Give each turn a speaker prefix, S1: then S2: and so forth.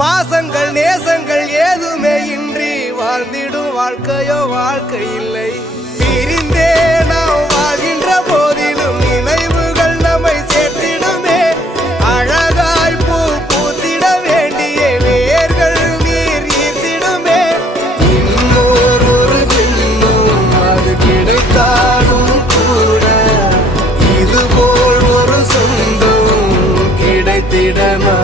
S1: பாசங்கள் நேசங்கள் ஏதுமே இன்றி வாழ்ந்திடும் வாழ்க்கையோ வாழ்க்கை இல்லை பிரிந்தே நாம் வாழ்கின்ற போதிலும் நினைவுகள் நம்மை சேர்த்திடுமே அழகாய் பூ பூத்திட வேண்டிய வேர்கள் நீர் ஈர்த்திடுமே
S2: இன்னோர் ஒரு பின்னும் அது கிடைத்தாலும் கூட இதுபோல் ஒரு சொந்தம் கிடைத்திடமா